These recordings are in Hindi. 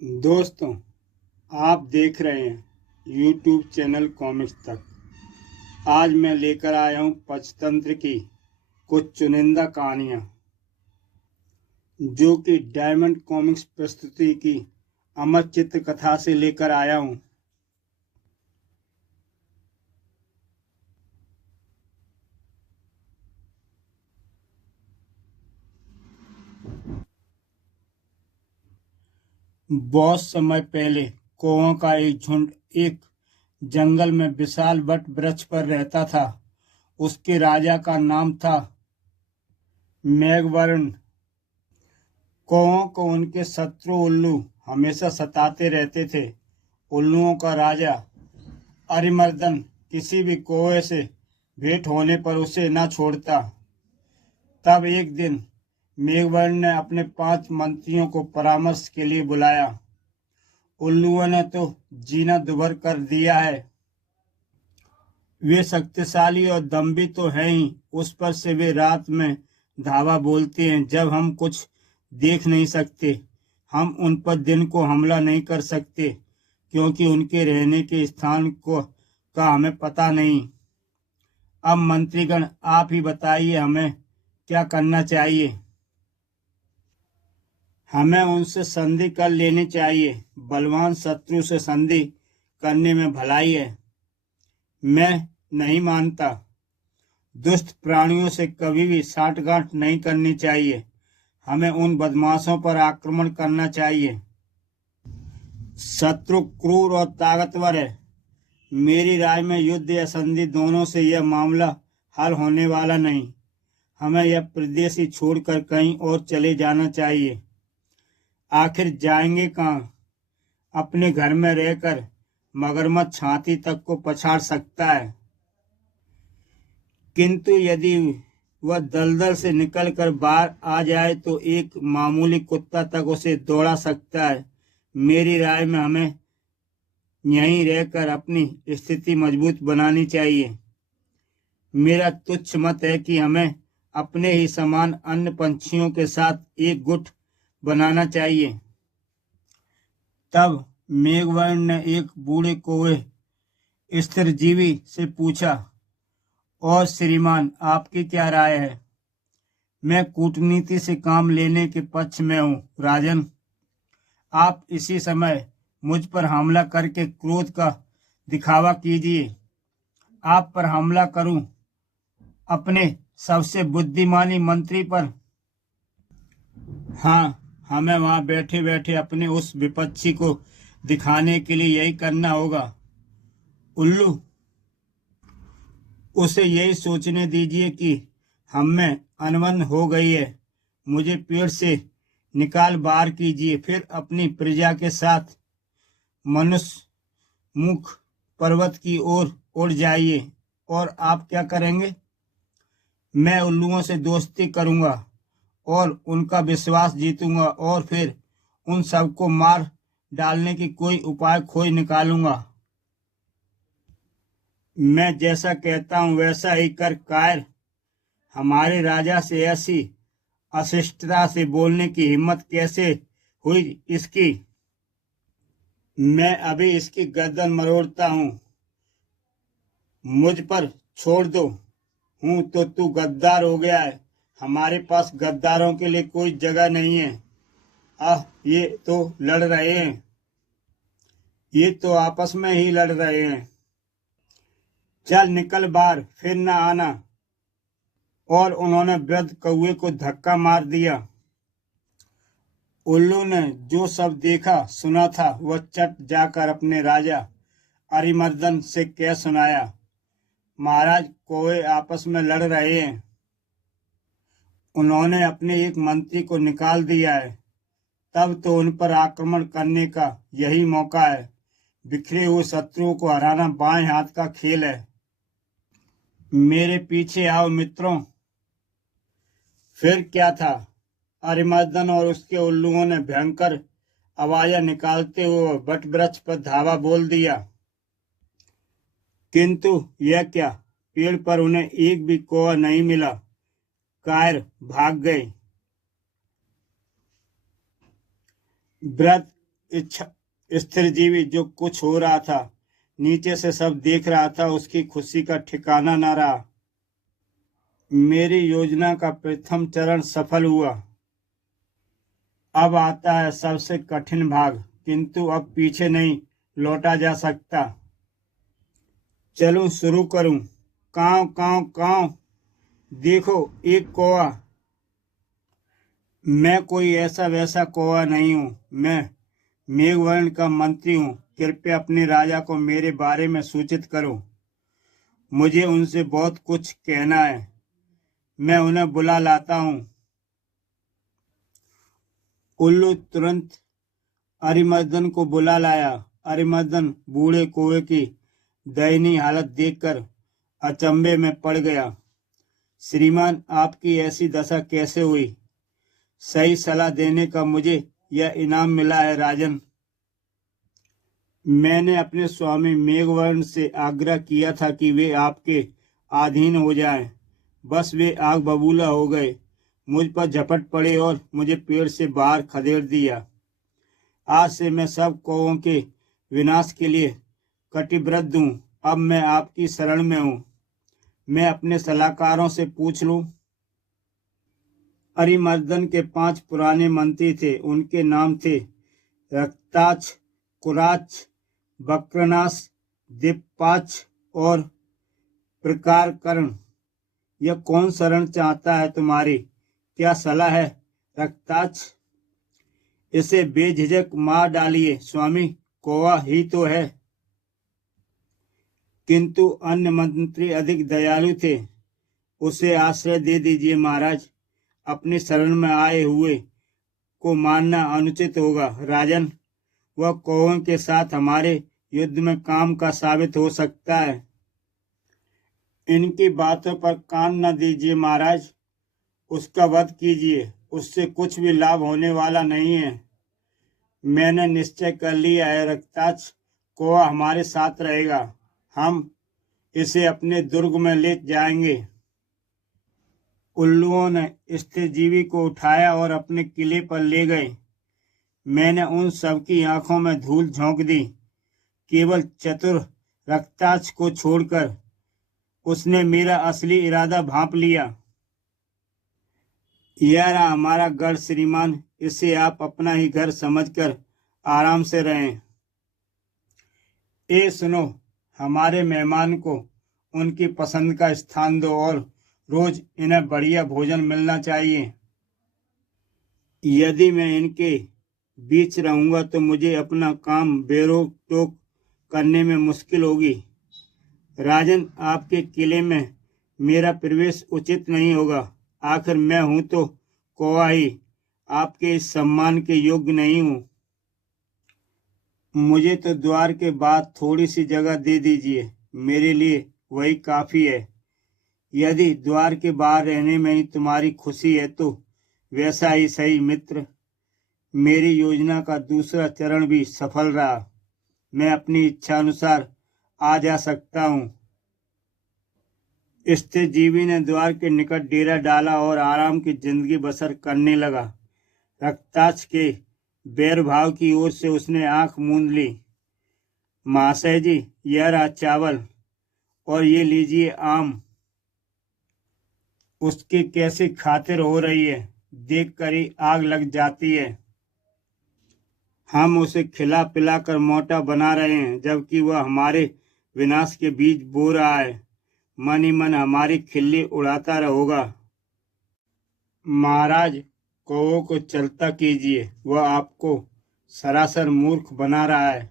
दोस्तों, आप देख रहे हैं यूट्यूब चैनल कॉमिक्स तक। आज मैं लेकर आया हूं पंचतंत्र की कुछ चुनिंदा कहानियां जो कि डायमंड कॉमिक्स प्रस्तुति की अमर चित्र कथा से लेकर आया हूं। बहुत समय पहले कौओं का एक झुंड एक जंगल में विशाल वट वृक्ष पर रहता था। उसके राजा का नाम था मेघवर्ण। कौओं को उनके शत्रु उल्लू हमेशा सताते रहते थे। उल्लुओं का राजा अरिमर्दन किसी भी कौवे से भेंट होने पर उसे न छोड़ता। तब एक दिन मेघवर्ण ने अपने 5 मंत्रियों को परामर्श के लिए बुलाया। उल्लुओं ने तो जीना दुभर कर दिया है। वे शक्तिशाली और दम्भी तो हैं ही, उस पर से वे रात में धावा बोलते हैं जब हम कुछ देख नहीं सकते। हम उन पर दिन को हमला नहीं कर सकते क्योंकि उनके रहने के स्थान का हमें पता नहीं। अब मंत्रीगण, आप ही बताइए हमें क्या करना चाहिए। हमें उनसे संधि कर लेनी चाहिए। बलवान शत्रु से संधि करने में भलाई है। मैं नहीं मानता। दुष्ट प्राणियों से कभी भी साठगांठ नहीं करनी चाहिए। हमें उन बदमाशों पर आक्रमण करना चाहिए। शत्रु क्रूर और ताकतवर है। मेरी राय में युद्ध या संधि दोनों से यह मामला हल होने वाला नहीं। हमें यह प्रदेश ही छोड़कर कहीं और चले जाना चाहिए। आखिर जाएंगे कहाँ? अपने घर में रहकर मगरमच्छ छाती तक को पछाड़ सकता है, किंतु यदि वह दलदल से निकलकर बाहर आ जाए तो एक मामूली कुत्ता तक उसे दौड़ा सकता है। मेरी राय में हमें यहीं रहकर अपनी स्थिति मजबूत बनानी चाहिए। मेरा तुच्छ मत है कि हमें अपने ही समान अन्य पंछियों के साथ एक गुट बनाना चाहिए। तब मेघवर्ण ने एक बूढ़े कौवे स्थिरजीवी से पूछा, और श्रीमान, आपकी क्या राय है? मैं कूटनीति से काम लेने के पक्ष में हूँ राजन। आप इसी समय मुझ पर हमला करके क्रोध का दिखावा कीजिए। आप पर हमला करूं अपने सबसे बुद्धिमानी मंत्री पर? हाँ, हमें वहां बैठे बैठे अपने उस विपक्षी को दिखाने के लिए यही करना होगा। उल्लू, उसे यही सोचने दीजिए कि हम में अनबन हो गई है। मुझे पेड़ से निकाल बाहर कीजिए, फिर अपनी प्रजा के साथ मनुष्य मुख पर्वत की ओर उड़ जाइए। और आप क्या करेंगे? मैं उल्लुओं से दोस्ती करूंगा और उनका विश्वास जीतूंगा और फिर उन सबको मार डालने की कोई उपाय खोज निकालूंगा। मैं जैसा कहता हूं वैसा ही कर कायर। हमारे राजा से ऐसी अशिष्टता से बोलने की हिम्मत कैसे हुई इसकी? मैं अभी इसकी गर्दन मरोड़ता हूं। मुझ पर छोड़ दो। हूं तो तू गद्दार हो गया है। हमारे पास गद्दारों के लिए कोई जगह नहीं है। ये तो लड़ रहे हैं। ये तो आपस में ही लड़ रहे हैं। चल निकल बाहर, फिर न आना। और उन्होंने वृद्ध कौवे को धक्का मार दिया। उल्लू ने जो सब देखा सुना था वह चट जाकर अपने राजा अरिमर्दन से कह सुनाया, महाराज, कौवे आपस में लड़ रहे हैं। उन्होंने अपने एक मंत्री को निकाल दिया है। तब तो उन पर आक्रमण करने का यही मौका है। बिखरे हुए शत्रुओं को हराना बाएं हाथ का खेल है। मेरे पीछे आओ मित्रों। फिर क्या था? अरिमर्दन और उसके उल्लुओं ने भयंकर आवाज़ निकालते हुए वट वृक्ष पर धावा बोल दिया। किंतु यह क्या, पेड़ पर उन्हें एक भी कौवा नहीं मिला। कायर भाग गए। वृद्ध इच्छा स्थिर जीवी जो कुछ हो रहा था नीचे से सब देख रहा था, उसकी खुशी का ठिकाना न रहा। मेरी योजना का प्रथम चरण सफल हुआ। अब आता है सबसे कठिन भाग, किंतु अब पीछे नहीं लौटा जा सकता। चलूं, शुरू करूं। कांव कांव कांव, देखो एक कौवा। मैं कोई ऐसा वैसा कौवा नहीं हूं, मैं मेघवर्ण का मंत्री हूं। कृपया अपने राजा को मेरे बारे में सूचित करो, मुझे उनसे बहुत कुछ कहना है। मैं उन्हें बुला लाता हूं। उल्लू तुरंत अरिमर्दन को बुला लाया। अरिमर्दन बूढ़े कौवे की दयनीय हालत देखकर अचंभे में पड़ गया। श्रीमान, आपकी ऐसी दशा कैसे हुई? सही सलाह देने का मुझे यह इनाम मिला है राजन। मैंने अपने स्वामी मेघवर्ण से आग्रह किया था कि वे आपके अधीन हो जाएं। बस वे आग बबूला हो गए, मुझ पर झपट पड़े और मुझे पेड़ से बाहर खदेड़ दिया। आज से मैं सब कौवों के विनाश के लिए कटिबद्ध हूँ। अब मैं आपकी शरण में हूँ। मैं अपने सलाहकारों से पूछ लूं। अरिमर्दन के 5 पुराने मंत्री थे। उनके नाम थे रक्ताक्ष, कुराच, बक्रनाश, दिप्पाच और प्रकारकर्ण। यह कौन शरण चाहता है तुम्हारी? क्या सलाह है रक्ताक्ष? इसे बेझिझक मार डालिए स्वामी, कौवा ही तो है। किंतु अन्य मंत्री अधिक दयालु थे। उसे आश्रय दे दीजिए महाराज। अपनी शरण में आए हुए को मारना अनुचित होगा राजन। वह कौवों के साथ हमारे युद्ध में काम का साबित हो सकता है। इनकी बातों पर कान न दीजिए महाराज। उसका वध कीजिए, उससे कुछ भी लाभ होने वाला नहीं है। मैंने निश्चय कर लिया है रक्ताक्ष, कौवा हमारे साथ रहेगा। हम इसे अपने दुर्ग में ले जाएंगे। उल्लुओं ने स्थिर जीवी को उठाया और अपने किले पर ले गए। मैंने उन सबकी आंखों में धूल झोंक दी, केवल चतुर रक्ताक्ष को छोड़कर। उसने मेरा असली इरादा भांप लिया। यह रहा हमारा गढ़ श्रीमान, इसे आप अपना ही घर समझकर आराम से रहें। सुनो, हमारे मेहमान को उनकी पसंद का स्थान दो और रोज इन्हें बढ़िया भोजन मिलना चाहिए। यदि मैं इनके बीच रहूंगा तो मुझे अपना काम बेरोक टोक करने में मुश्किल होगी। राजन, आपके किले में मेरा प्रवेश उचित नहीं होगा। आखिर मैं हूं तो कौवा ही, आपके इस सम्मान के योग्य नहीं हूं। मुझे तो द्वार के बाद थोड़ी सी जगह दे दीजिए, मेरे लिए वही काफी है। यदि द्वार के बाहर रहने में ही तुम्हारी खुशी है तो वैसा ही सही मित्र। मेरी योजना का दूसरा चरण भी सफल रहा। मैं अपनी इच्छा अनुसार आ जा सकता हूँ। स्थिर जीवी ने द्वार के निकट डेरा डाला और आराम की जिंदगी बसर करने लगा। रक्ताक्ष के बैरभाव की ओर से उसने आंख मूंद ली। महाशय जी, यह रहा चावल और ये लीजिए आम। उसकी कैसी खातिर हो रही है, देखकर ही आग लग जाती है। हम उसे खिला पिलाकर मोटा बना रहे हैं, जबकि वह हमारे विनाश के बीज बो रहा है। मन ही मन हमारी खिल्ली उड़ाता रहोगा। महाराज, कौवों को चलता कीजिए, वह आपको सरासर मूर्ख बना रहा है।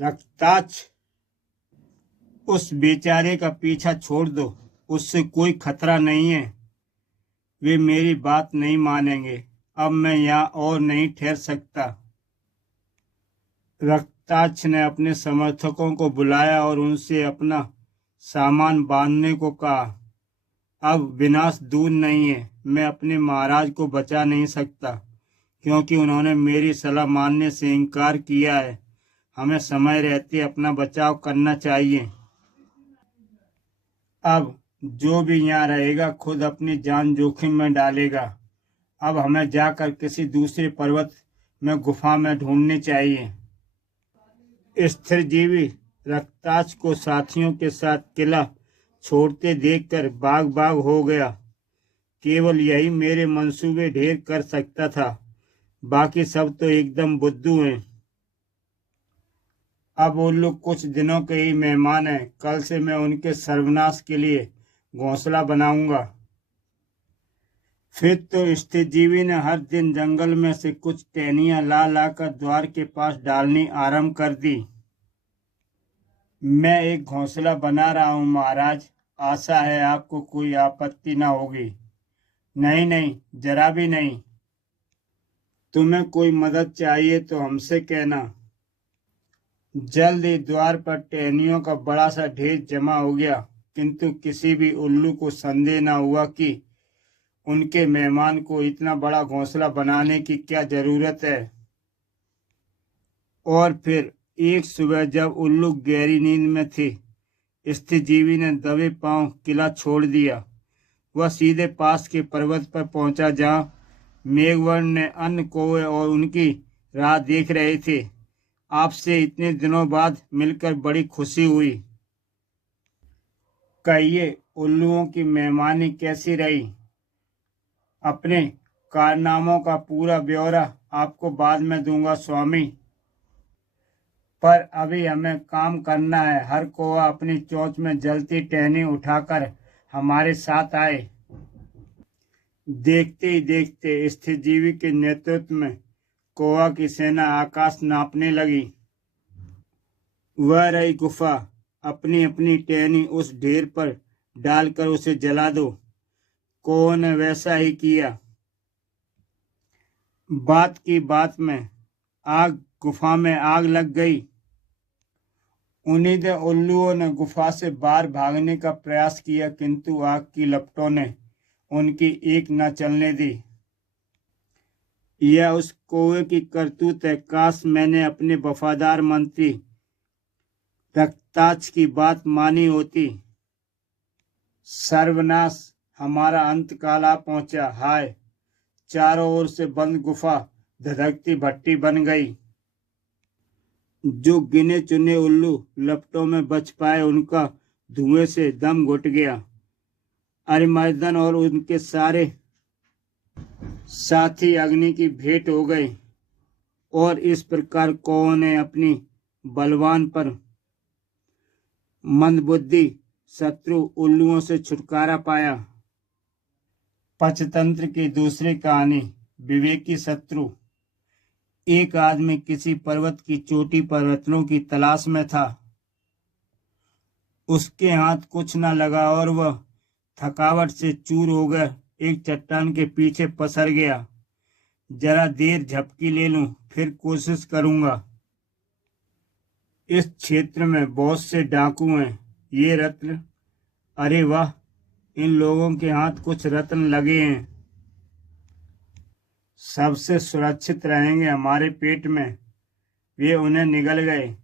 रक्ताक्ष, उस बेचारे का पीछा छोड़ दो, उससे कोई खतरा नहीं है। वे मेरी बात नहीं मानेंगे। अब मैं यहाँ और नहीं ठहर सकता। रक्ताक्ष ने अपने समर्थकों को बुलाया और उनसे अपना सामान बांधने को कहा। अब विनाश दूर नहीं है। मैं अपने महाराज को बचा नहीं सकता, क्योंकि उन्होंने मेरी सलाह मानने से इनकार किया है। हमें समय रहते अपना बचाव करना चाहिए। अब जो भी यहाँ रहेगा खुद अपनी जान जोखिम में डालेगा। अब हमें जाकर किसी दूसरे पर्वत में गुफा में ढूंढनी चाहिए। स्थिर जीवी रक्ताच को साथियों के साथ किला छोड़ते देखकर बाग बाग हो गया। केवल यही मेरे मंसूबे ढेर कर सकता था, बाकी सब तो एकदम बुद्धू हैं। अब वो लोग कुछ दिनों के ही मेहमान हैं। कल से मैं उनके सर्वनाश के लिए घोंसला बनाऊंगा। फिर तो स्थिरजीवी ने हर दिन जंगल में से कुछ टहनियां ला ला कर द्वार के पास डालनी आरंभ कर दी। मैं एक घोंसला बना रहा हूं महाराज, आशा है आपको कोई आपत्ति न होगी। नहीं नहीं, जरा भी नहीं। तुम्हें कोई मदद चाहिए तो हमसे कहना। जल्द ही द्वार पर टहनियों का बड़ा सा ढेर जमा हो गया, किंतु किसी भी उल्लू को संदेह न हुआ कि उनके मेहमान को इतना बड़ा घोंसला बनाने की क्या जरूरत है। और फिर एक सुबह जब उल्लू गहरी नींद में थे, स्थिरजीवी ने दबे पांव किला छोड़ दिया। वह सीधे पास के पर्वत पर पहुंचा जहां मेघवर्ण ने अन्य कौवे और उनकी राह देख रहे थे। आपसे इतने दिनों बाद मिलकर बड़ी खुशी हुई। कहिए, उल्लुओं की मेहमानी कैसी रही? अपने कारनामों का पूरा ब्यौरा आपको बाद में दूंगा स्वामी, पर अभी हमें काम करना है। हर कौवा अपनी चोंच में जलती टहनी उठाकर हमारे साथ आए। देखते ही देखते स्थिरजीवी के नेतृत्व में कौवा की सेना आकाश नापने लगी। वह रही गुफा, अपनी अपनी टहनी उस ढेर पर डालकर उसे जला दो। कौवे ने वैसा ही किया। बात की बात में गुफा में आग लग गई। उन्हीं दे उल्लुओं ने गुफा से बाहर भागने का प्रयास किया, किंतु आग की लपटों ने उनकी एक न चलने दी। यह उस कौवे की करतूत है। काश मैंने अपने वफादार मंत्री रक्ताच की बात मानी होती। सर्वनाश, हमारा अंतकाल आ पहुंचा। हाय, चारों ओर से बंद गुफा धधकती भट्टी बन गई। जो गिने चुने उल्लू लपटों में बच पाए, उनका धुएं से दम घुट गया। अरिमर्दन और उनके सारे साथी अग्नि की भेंट हो गए, और इस प्रकार कौवों ने अपनी बलवान पर मंदबुद्धि शत्रु उल्लुओं से छुटकारा पाया। पंचतंत्र की दूसरी कहानी, विवेकी शत्रु। एक आदमी किसी पर्वत की चोटी पर रत्नों की तलाश में था। उसके हाथ कुछ न लगा और वह थकावट से चूर होकर एक चट्टान के पीछे पसर गया। जरा देर झपकी ले लूं, फिर कोशिश करूंगा। इस क्षेत्र में बहुत से डाकू हैं। ये रत्न, अरे वाह, इन लोगों के हाथ कुछ रत्न लगे हैं। सबसे सुरक्षित रहेंगे हमारे पेट में। वे उन्हें निगल गए।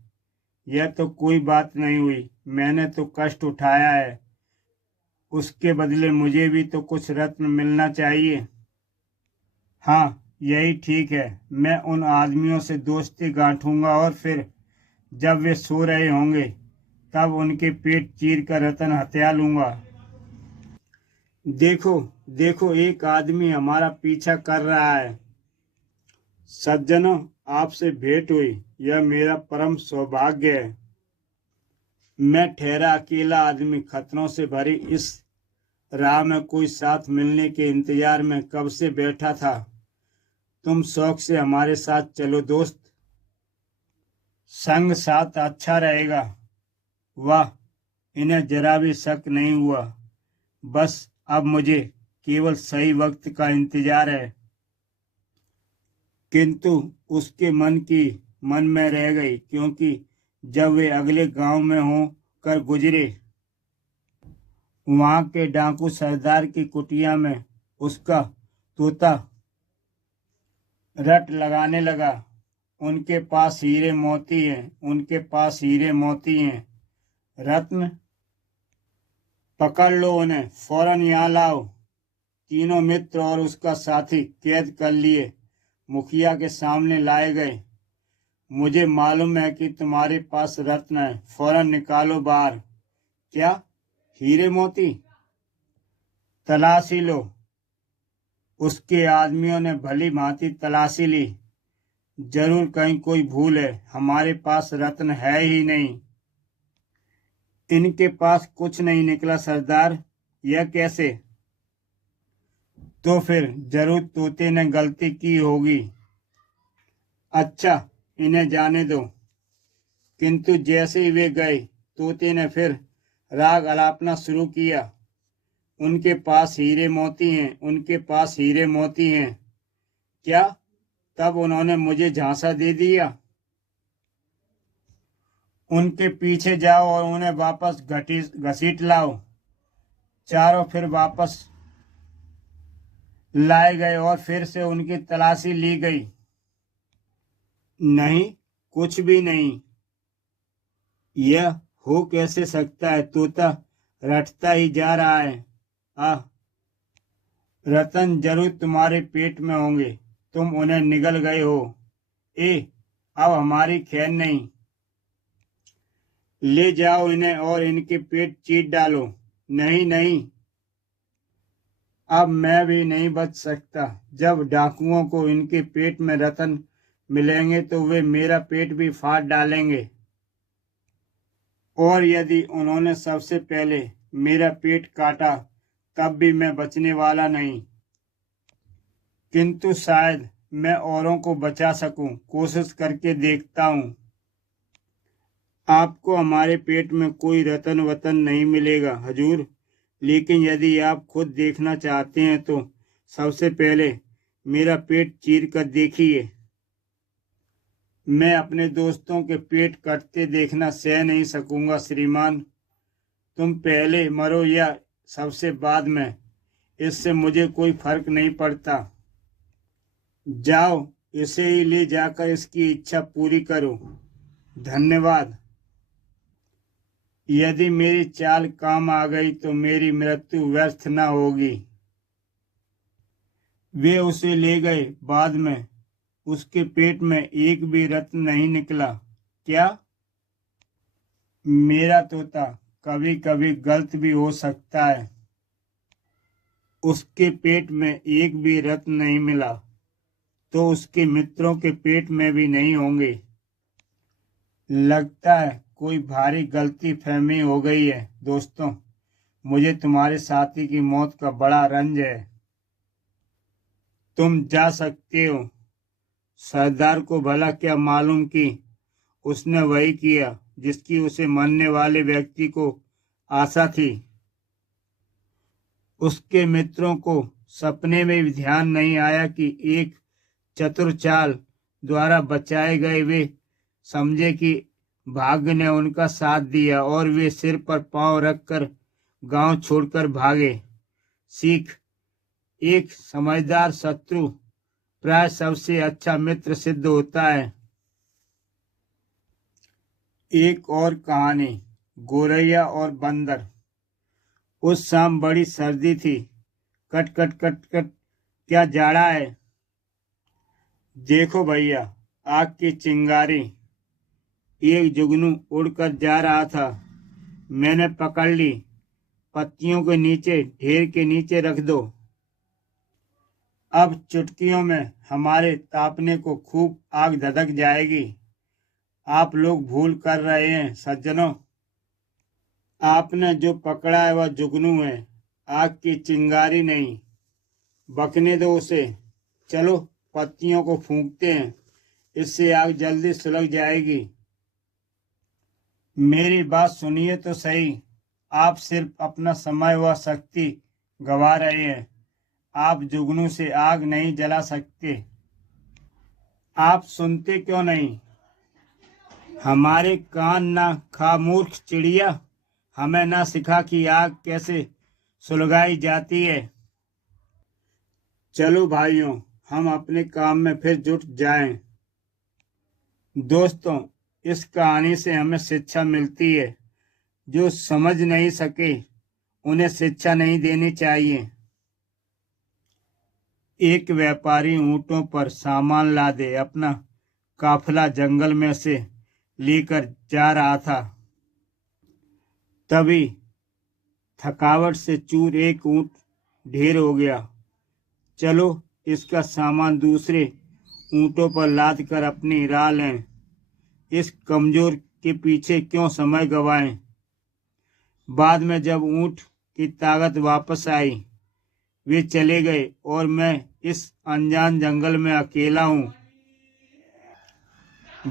यह तो कोई बात नहीं हुई। मैंने तो कष्ट उठाया है, उसके बदले मुझे भी तो कुछ रत्न मिलना चाहिए। हाँ, यही ठीक है। मैं उन आदमियों से दोस्ती गांठूंगा और फिर जब वे सो रहे होंगे तब उनके पेट चीर कर रत्न हत्या लूंगा। देखो देखो, एक आदमी हमारा पीछा कर रहा है। सज्जनों, आपसे भेंट हुई, यह मेरा परम सौभाग्य है। मैं ठहरा अकेला आदमी खतरों से भरी इस राह में कोई साथ मिलने के इंतजार में कब से बैठा था। तुम शौक से हमारे साथ चलो दोस्त, संग साथ अच्छा रहेगा। वाह, इन्हें जरा भी शक नहीं हुआ। बस अब मुझे केवल सही वक्त का इंतजार है। किंतु उसके मन में रह गई, क्योंकि जब वे अगले गांव में होकर गुजरे, वहां के डाकू सरदार की कुटिया में उसका तोता रट लगाने लगा। उनके पास हीरे मोती हैं, उनके पास हीरे मोती हैं। रत्न, पकड़ लो उन्हें, फौरन यहाँ लाओ। तीनों मित्र और उसका साथी कैद कर लिए मुखिया के सामने लाए गए। मुझे मालूम है कि तुम्हारे पास रत्न है, फौरन निकालो बाहर। क्या हीरे मोती? तलाशी लो। उसके आदमियों ने भली भांति तलाशी ली। जरूर कहीं कोई भूल है, हमारे पास रत्न है ही नहीं। इनके पास कुछ नहीं निकला सरदार। यह कैसे? तो फिर जरूर तोते ने गलती की होगी। अच्छा, इन्हें जाने दो। किंतु जैसे ही वे गए, तोते ने फिर राग अलापना शुरू किया। उनके पास हीरे मोती हैं, उनके पास हीरे मोती हैं। क्या? तब उन्होंने मुझे झांसा दे दिया। उनके पीछे जाओ और उन्हें वापस घसीट लाओ। चारों फिर वापस लाए गए और फिर से उनकी तलाशी ली गई। नहीं, कुछ भी नहीं। यह हो कैसे सकता है? तोता रटता ही जा रहा है। आह, रतन जरूर तुम्हारे पेट में होंगे, तुम उन्हें निगल गए हो। अब हमारी खैर नहीं। ले जाओ इन्हें और इनके पेट चीर डालो। नहीं नहीं, अब मैं भी नहीं बच सकता। जब डाकुओं को इनके पेट में रतन मिलेंगे तो वे मेरा पेट भी फाड़ डालेंगे। और यदि उन्होंने सबसे पहले मेरा पेट काटा तब भी मैं बचने वाला नहीं। किंतु शायद मैं औरों को बचा सकूं, कोशिश करके देखता हूं। आपको हमारे पेट में कोई रतन वतन नहीं मिलेगा हजूर, लेकिन यदि आप खुद देखना चाहते हैं तो सबसे पहले मेरा पेट चीर कर देखिए। मैं अपने दोस्तों के पेट कटते देखना सह नहीं सकूंगा श्रीमान। तुम पहले मरो या सबसे बाद में, इससे मुझे कोई फर्क नहीं पड़ता। जाओ, इसे ही ले जाकर इसकी इच्छा पूरी करो। धन्यवाद। यदि मेरी चाल काम आ गई तो मेरी मृत्यु व्यर्थ न होगी। वे उसे ले गए। बाद में उसके पेट में एक भी रत्न नहीं निकला। क्या? मेरा तोता कभी कभी गलत भी हो सकता है। उसके पेट में एक भी रत्न नहीं मिला तो उसके मित्रों के पेट में भी नहीं होंगे। लगता है कोई भारी गलती फहमी हो गई है दोस्तों। मुझे तुम्हारे साथी की मौत का बड़ा रंज है। तुम जा सकते हो। सरदार को भला क्या मालूम कि उसने वही किया जिसकी उसे मरने वाले व्यक्ति को आशा थी। उसके मित्रों को सपने में भी ध्यान नहीं आया कि एक चतुर चाल द्वारा बचाए गए वे समझे कि भाग्य ने उनका साथ दिया और वे सिर पर पांव रखकर गांव छोड़कर भागे। सीख: एक समझदार शत्रु प्राय सबसे अच्छा मित्र सिद्ध होता है। एक और कहानी, गोरैया और बंदर। उस शाम बड़ी सर्दी थी। कट कट कट कट, क्या जाड़ा है। देखो भैया, आग की चिंगारी। एक जुगनू उड़कर जा रहा था। मैंने पकड़ ली। पत्तियों के नीचे, ढेर के नीचे रख दो। अब चुटकियों में हमारे तापने को खूब आग धधक जाएगी। आप लोग भूल कर रहे हैं सज्जनों। आपने जो पकड़ा है वह जुगनू है, आग की चिंगारी नहीं। बकने दो उसे। चलो पत्तियों को फूंकते हैं, इससे आग जल्दी सुलग जाएगी। मेरी बात सुनिए तो सही। आप सिर्फ अपना समय व शक्ति गंवा रहे हैं। आप जुगनू से आग नहीं जला सकते। आप सुनते क्यों नहीं? हमारे कान ना खा मूर्ख चिड़िया। हमें ना सिखा कि आग कैसे सुलगाई जाती है। चलो भाइयों, हम अपने काम में फिर जुट जाएं। दोस्तों, इस कहानी से हमें शिक्षा मिलती है। जो समझ नहीं सके उन्हें शिक्षा नहीं देनी चाहिए। एक व्यापारी ऊंटों पर सामान लादे अपना काफिला जंगल में से लेकर जा रहा था। तभी थकावट से चूर एक ऊंट ढेर हो गया। चलो इसका सामान दूसरे ऊंटों पर लाद कर अपनी राह लें। इस कमजोर के पीछे क्यों समय गवाएं। बाद में जब ऊंट की ताकत वापस आई, वे चले गए और मैं इस अनजान जंगल में अकेला हूँ।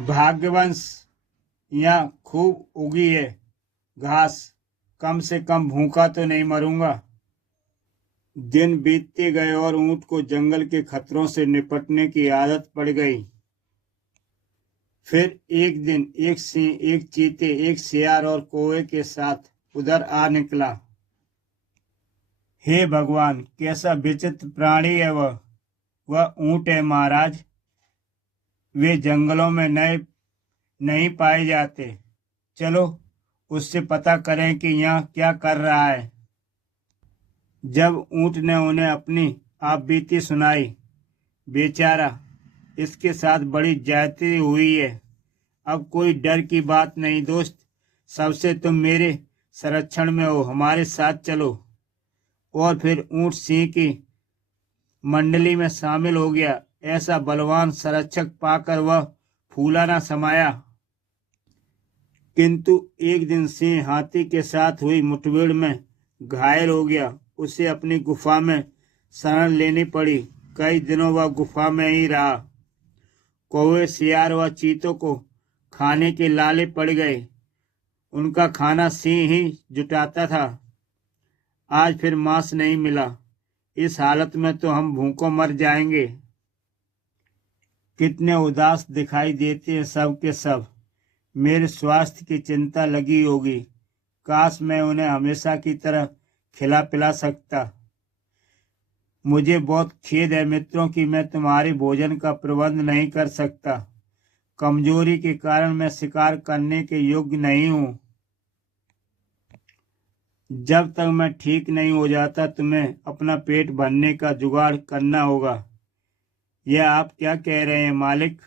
भाग्यवंश यहाँ खूब उगी है घास, कम से कम भूखा तो नहीं मरूंगा। दिन बीतते गए और ऊंट को जंगल के खतरों से निपटने की आदत पड़ गई। फिर एक दिन एक सिंह, एक चीते, एक सियार और कौवे के साथ उधर आ निकला। हे भगवान, कैसा विचित्र प्राणी है वह ऊंट है महाराज। वे जंगलों में नहीं पाए जाते। चलो उससे पता करें कि यहाँ क्या कर रहा है। जब ऊंट ने उन्हें अपनी आपबीती सुनाई, बेचारा, इसके साथ बड़ी ज्यादती हुई है। अब कोई डर की बात नहीं दोस्त, सबसे तुम मेरे संरक्षण में हो, हमारे साथ चलो। और फिर ऊंट सिंह की मंडली में शामिल हो गया। ऐसा बलवान संरक्षक पाकर वह फूला न समाया। किंतु एक दिन सिंह हाथी के साथ हुई मुठभेड़ में घायल हो गया। उसे अपनी गुफा में शरण लेनी पड़ी। कई दिनों वह गुफा में ही रहा। कौवे, सियार व चीतों को खाने के लाले पड़ गए। उनका खाना सिंह ही जुटाता था। आज फिर मांस नहीं मिला। इस हालत में तो हम भूखों मर जाएंगे। कितने उदास दिखाई देते हैं सब के सब। मेरे स्वास्थ्य की चिंता लगी होगी। काश मैं उन्हें हमेशा की तरह खिला पिला सकता। मुझे बहुत खेद है मित्रों कि मैं तुम्हारे भोजन का प्रबंध नहीं कर सकता। कमजोरी के कारण मैं शिकार करने के योग्य नहीं हूँ। जब तक मैं ठीक नहीं हो जाता तुम्हें अपना पेट भरने का जुगाड़ करना होगा। यह आप क्या कह रहे हैं मालिक?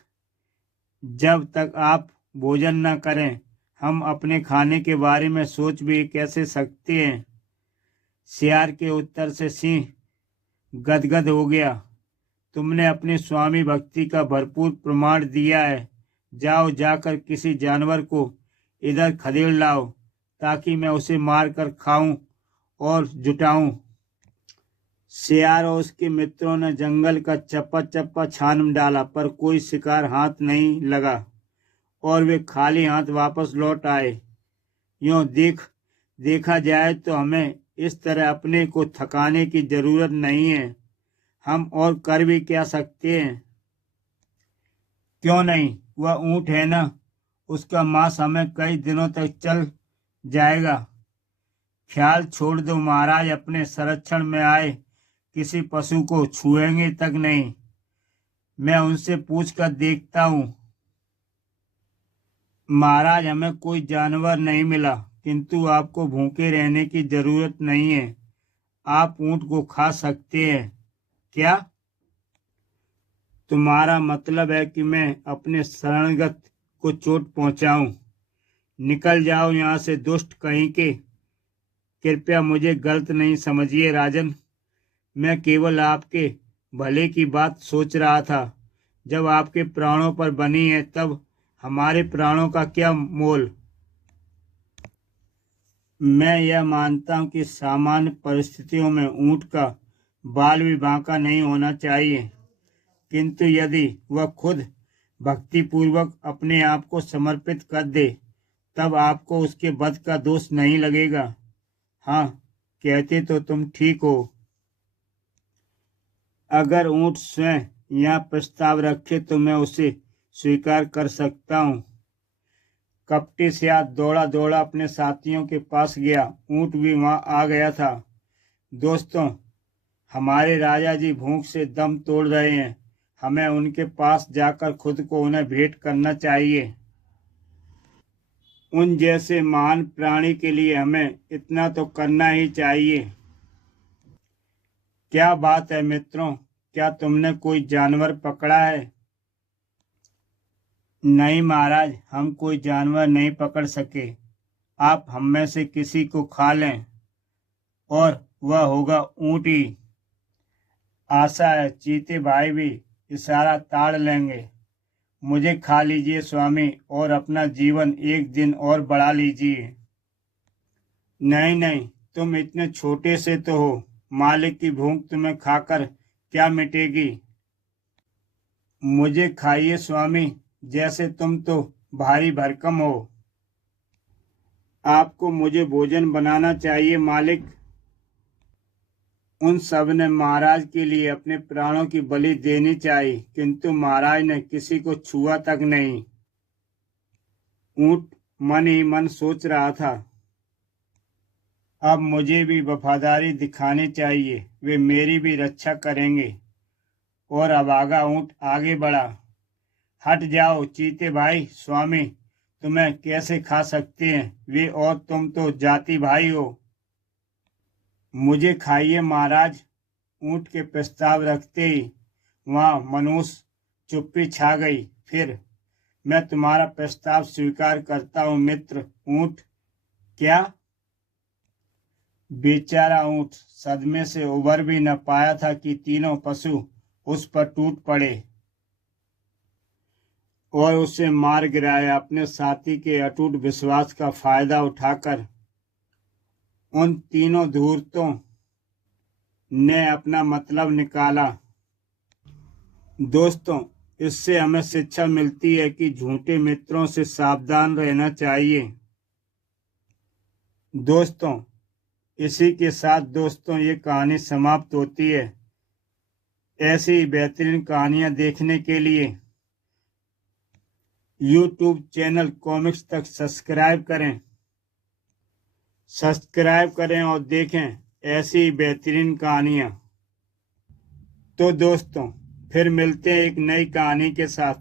जब तक आप भोजन न करें हम अपने खाने के बारे में सोच भी कैसे सकते हैं? सियार के उत्तर से सिंह गदगद हो गया। तुमने अपने स्वामी भक्ति का भरपूर प्रमाण दिया है। जाओ, जाकर किसी जानवर को इधर खदेड़ लाओ ताकि मैं उसे मार कर खाऊं और जुटाऊं। सियार और उसके मित्रों ने जंगल का चप्पा चप्पा छान डाला पर कोई शिकार हाथ नहीं लगा और वे खाली हाथ वापस लौट आए। यूं देखा जाए तो हमें इस तरह अपने को थकाने की जरूरत नहीं है। हम और कर भी क्या सकते हैं? क्यों नहीं, वह ऊंट है ना, उसका मांस हमें कई दिनों तक चल जाएगा। ख्याल छोड़ दो महाराज, अपने संरक्षण में आए किसी पशु को छुएंगे तक नहीं। मैं उनसे पूछ कर देखता हूँ। महाराज, हमें कोई जानवर नहीं मिला, किंतु आपको भूखे रहने की जरूरत नहीं है। आप ऊंट को खा सकते हैं। क्या तुम्हारा मतलब है कि मैं अपने शरणगत को चोट पहुंचाऊं? निकल जाओ यहाँ से दुष्ट कहीं के। कृपया मुझे गलत नहीं समझिए राजन, मैं केवल आपके भले की बात सोच रहा था। जब आपके प्राणों पर बनी है तब हमारे प्राणों का क्या मोल? मैं यह मानता हूँ कि सामान्य परिस्थितियों में ऊंट का बाल भी बांका नहीं होना चाहिए, किंतु यदि वह खुद भक्तिपूर्वक अपने आप को समर्पित कर दे तब आपको उसके वध का दोष नहीं लगेगा। हाँ, कहते तो तुम ठीक हो। अगर ऊंट स्वयं यह प्रस्ताव रखे तो मैं उसे स्वीकार कर सकता हूँ। कपटी सियार दौड़ा दौड़ा अपने साथियों के पास गया। ऊंट भी वहां आ गया था। दोस्तों, हमारे राजा जी भूख से दम तोड़ रहे हैं। हमें उनके पास जाकर खुद को उन्हें भेंट करना चाहिए। उन जैसे महान प्राणी के लिए हमें इतना तो करना ही चाहिए। क्या बात है मित्रों, क्या तुमने कोई जानवर पकड़ा है? नहीं महाराज, हम कोई जानवर नहीं पकड़ सके। आप हम में से किसी को खा लें और वह होगा ऊंट ही। आशा है चीते भाई भी इशारा ताड़ लेंगे। मुझे खा लीजिए स्वामी और अपना जीवन एक दिन और बढ़ा लीजिए। नहीं नहीं, तुम इतने छोटे से तो हो, मालिक की भूख तुम्हें खाकर क्या मिटेगी। मुझे खाइए स्वामी, जैसे तुम तो भारी भरकम हो। आपको मुझे भोजन बनाना चाहिए मालिक। उन सब ने महाराज के लिए अपने प्राणों की बलि देनी चाहिए, किंतु महाराज ने किसी को छुआ तक नहीं। ऊंट मन ही मन सोच रहा था, अब मुझे भी वफादारी दिखानी चाहिए, वे मेरी भी रक्षा करेंगे। और अभागा ऊंट आगे बढ़ा। हट जाओ चीते भाई, स्वामी तुम्हें कैसे खा सकते हैं, वे और तुम तो जाति भाई हो। मुझे खाइए महाराज। ऊंट के प्रस्ताव रखते ही वहां मनुष्य चुप्पी छा गई। फिर, मैं तुम्हारा प्रस्ताव स्वीकार करता हूँ मित्र ऊंट। क्या? बेचारा ऊंट सदमे से उबर भी न पाया था कि तीनों पशु उस पर टूट पड़े और उसे मार गिराया। अपने साथी के अटूट विश्वास का फायदा उठाकर उन तीनों धूर्तों ने अपना मतलब निकाला। दोस्तों, इससे हमें शिक्षा मिलती है कि झूठे मित्रों से सावधान रहना चाहिए। दोस्तों, इसी के साथ दोस्तों ये कहानी समाप्त होती है। ऐसी ही बेहतरीन कहानियां देखने के लिए YouTube चैनल कॉमिक्स तक सब्सक्राइब करें और देखें ऐसी ही बेहतरीन कहानियां। तो दोस्तों, फिर मिलते हैं एक नई कहानी के साथ।